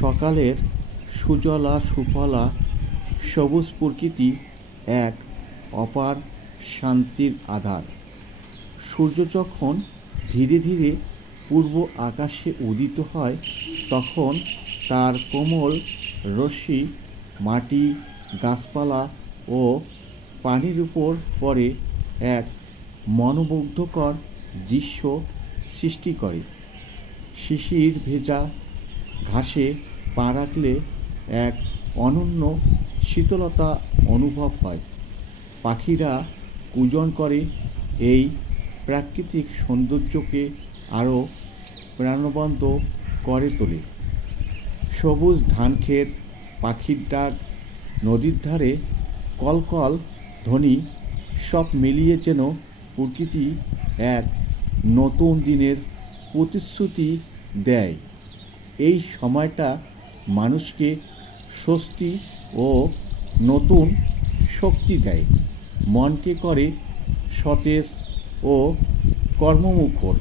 সকালের সুজলা সুফলা সবুজ প্রকৃতি এক অপার শান্তির আধার। সূর্য যখন ধীরে ধীরে পূর্ব আকাশে উদিত হয়, তখন তার কোমল রশ্মি মাটি, গাছপালা ও পানির উপর পড়ে এক মনোমুগ্ধকর দৃশ্য সৃষ্টি করে। শিশির ভেজা ঘাসে পা রাখলে এক অনন্য শীতলতা অনুভব হয়। পাখিরা কুজন করে এই প্রাকৃতিক সৌন্দর্যকে আরও প্রাণবন্ত করে তোলে। সবুজ ধান ক্ষেত, পাখির ডাক, নদীর ধারে কলকল ধ্বনি সব মিলিয়ে যেন প্রকৃতি এক নতুন দিনের প্রতিশ্রুতি দেয়। এই সময়টা মানুষকে স্বস্তি ও নতুন শক্তি দেয়। মনকে করে সতেজ ও কর্মমুখর।